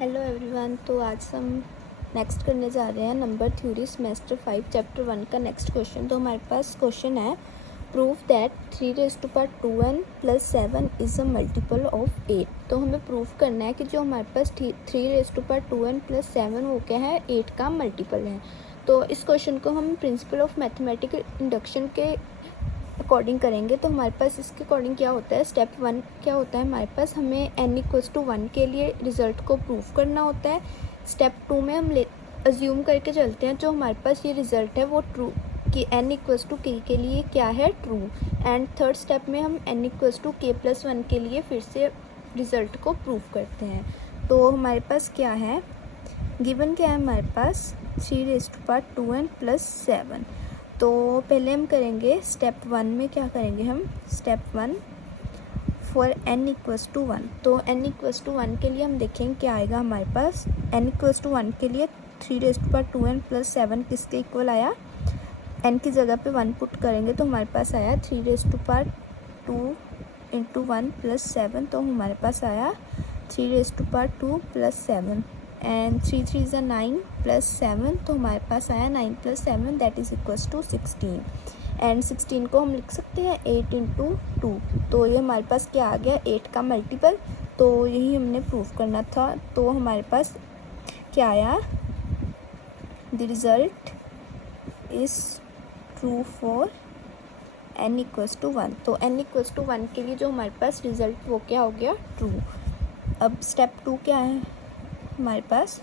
Hello everyone. तो आज हम नेक्स्ट करने जा रहे हैं नंबर थ्योरी सेमेस्टर 5 चैप्टर 1 का नेक्स्ट क्वेश्चन। तो हमारे पास क्वेश्चन है, proof that 3⁻2n + 7 is a multiple of 8। तो हमें प्रूफ करना है कि जो हमारे पास 3⁻2n + 7 वो क्या है, 8 का मल्टीपल है। तो इस क्वेश्चन को हम प्रिंसिपल ऑफ मैथमेटिकल इंडक्शन के अकॉर्डिंग करेंगे। तो हमारे पास इसके अकॉर्डिंग क्या होता है, स्टेप 1 क्या होता है हमारे पास, हमें n=1 के लिए रिज़ल्ट को प्रूफ करना होता है। स्टेप 2 में हम अज्यूम करके चलते हैं जो हमारे पास ये रिज़ल्ट है वो ट्रू कि n=k के लिए क्या है, ट्रू। एंड थर्ड स्टेप में हम n=k+1 के लिए फिर से रिज़ल्ट को प्रूफ करते हैं। तो हमारे पास क्या है, गिवन क्या है हमारे पास, 3⁻2n + 7। तो पहले हम करेंगे स्टेप 1 में क्या करेंगे हम, स्टेप 1 फॉर n=1। तो n=1 के लिए हम देखेंगे क्या आएगा हमारे पास। n=1 के लिए 3⁻2n + 7 किसके इक्वल आया, n की जगह पे 1 पुट करेंगे तो हमारे पास आया 3⁻2 × 1 + 7। तो हमारे पास आया 3⁻2 + 7 एंड 3 3 = 9 + 7। तो हमारे पास आया 9 + 7 that is equals to 16। And 16 को हम लिख सकते हैं 8 × 2। तो ये हमारे पास क्या आ गया, 8 का मल्टीपल। तो यही हमने प्रूफ करना था। तो हमारे पास क्या आया, the result is true for n=1। तो n=1 के लिए जो हमारे पास रिज़ल्ट वो क्या हो गया, ट्रू। अब स्टेप 2 क्या है हमारे पास,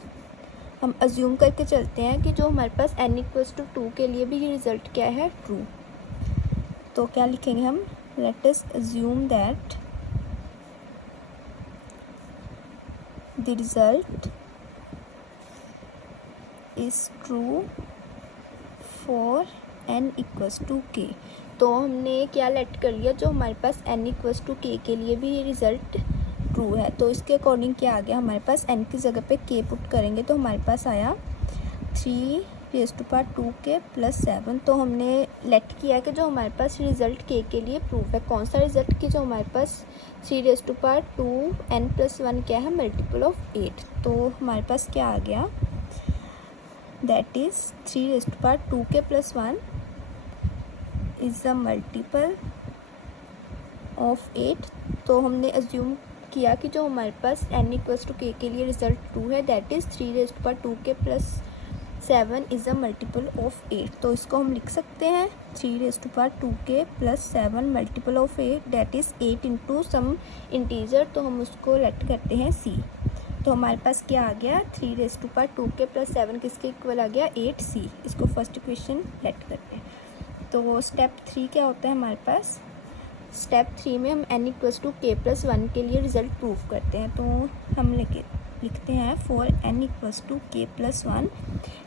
हम अज्यूम करके चलते हैं कि जो हमारे पास n=2 के लिए भी ये रिज़ल्ट क्या है, ट्रू। तो क्या लिखेंगे हम, let us assume that the result is true for n=k। तो हमने क्या लेट कर लिया, जो हमारे पास n=k के लिए भी ये रिज़ल्ट ट्रू है। तो इसके अकॉर्डिंग क्या आ गया हमारे पास, n की जगह पे k पुट करेंगे तो हमारे पास आया 3⁻2k + 7। तो हमने लेट किया कि जो हमारे पास रिज़ल्ट k के लिए प्रूफ है, कौन सा रिज़ल्ट की, जो हमारे पास 3⁻2n + 1 क्या है, मल्टीपल ऑफ 8। तो हमारे पास क्या आ गया, that is 3⁻2k + 1 is a multiple of 8। तो हमने अज्यूम किया कि जो हमारे पास n=k के लिए रिज़ल्ट ट्रू है, that is 3⁻2k + 7 is a multiple of 8। तो इसको हम लिख सकते हैं 3⁻2k + 7 multiple of 8 that is 8 × sum integer. तो हम उसको लेट करते हैं c। तो हमारे पास क्या आ गया, 3⁻2k + 7 किसके इक्वल आ गया, 8c। इसको फर्स्ट इक्वेशन लेट करते हैं। तो स्टेप 3 क्या होता है हमारे पास, स्टेप 3 में हम n=k + 1 के लिए रिज़ल्ट प्रूफ करते हैं। तो हम लिखते हैं फॉर n=k + 1।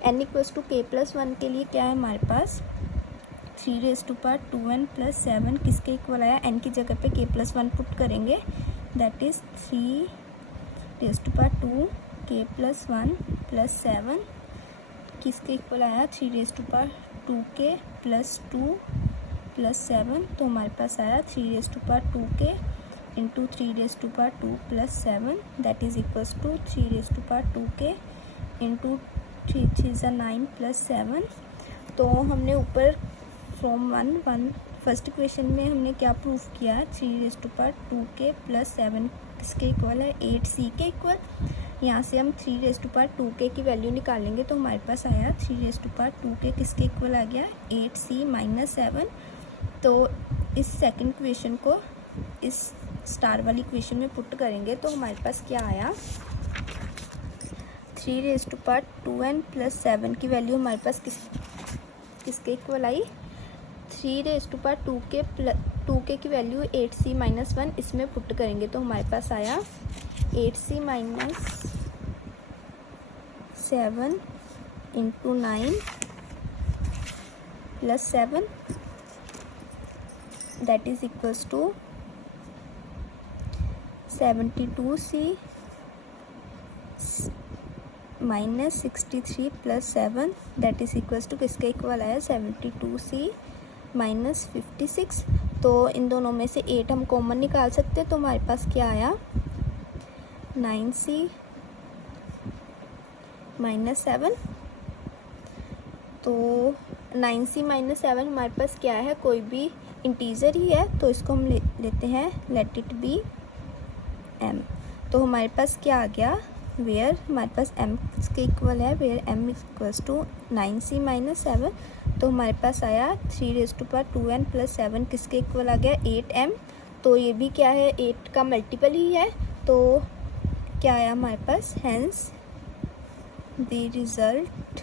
n=k + 1 के लिए क्या है हमारे पास, 3⁻2n + 7 किसके इक्वल आया, n की जगह पे k + 1 पुट करेंगे दैट इज़ 3⁻2k + 1 + 7 किसके इक्वल आया, 3⁻2k + 2 + 7। तो हमारे पास आया 3⁻2k × 3⁻2 + 7 that is equals to 3⁻2k × 3 3 = 9 + 7। तो हमने ऊपर फ्रॉम 1 फर्स्ट इक्वेशन में हमने क्या प्रूफ किया, 3⁻2k + 7 किसके इक्वल है, 8c के इक्वल। यहाँ से हम 3⁻2k की वैल्यू निकालेंगे तो हमारे पास आया 3⁻2k किसके इक्वल आ गया, 8c - 7। तो इस सेकंड इक्वेशन को इस स्टार वाली इक्वेशन में पुट करेंगे तो हमारे पास क्या आया, 3⁻2n + 7 की वैल्यू हमारे पास किसके इक्वल आई, 3⁻2k की वैल्यू 8c - 1 इसमें पुट करेंगे तो हमारे पास आया 8c - 7 × 9 + 7 that is equals to 72c - 63 + 7 that is equals to किसके इक्वल आया, 72c - 56। तो इन दोनों में से 8 हम कॉमन निकाल सकते हैं तो हमारे पास क्या आया, 9c माइनस 7। तो 9c माइनस 7 हमारे पास क्या है, कोई भी इंटीजर ही है, तो इसको हम लेते हैं लेट इट बी m। तो हमारे पास क्या आ गया, वेयर हमारे पास m के इक्वल है, where m equals to 9c minus 7। तो हमारे पास आया 3⁻2n + 7 किसके इक्वल आ गया, 8m। तो ये भी क्या है, 8 का मल्टीपल ही है। तो क्या आया हमारे पास, hence the result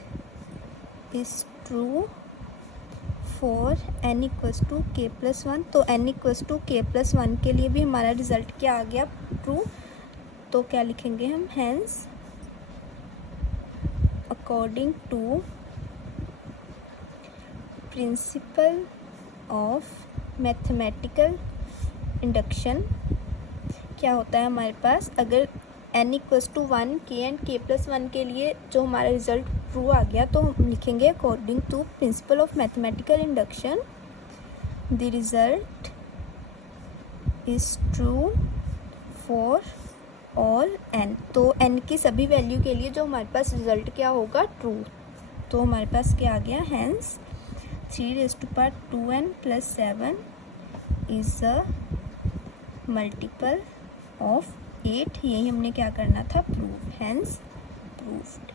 is true for n equals to k+1। तो n इक्वल्स टू k+1 के लिए भी हमारा रिज़ल्ट क्या आ गया, ट्रू। तो क्या लिखेंगे हम, hence according to principle of mathematical induction क्या होता है हमारे पास, अगर n इक्वल्स टू 1 k एंड k+1 के लिए जो हमारा रिज़ल्ट ट्रू आ गया, तो हम लिखेंगे according to principle of mathematical induction the result is true for all n। तो n की सभी वैल्यू के लिए जो हमारे पास रिज़ल्ट क्या होगा, ट्रू। तो हमारे पास क्या आ गया, hence 3⁻2n + 7 is a multiple of 8। यही हमने क्या करना था, प्रूव, हैंस प्रूव्ड।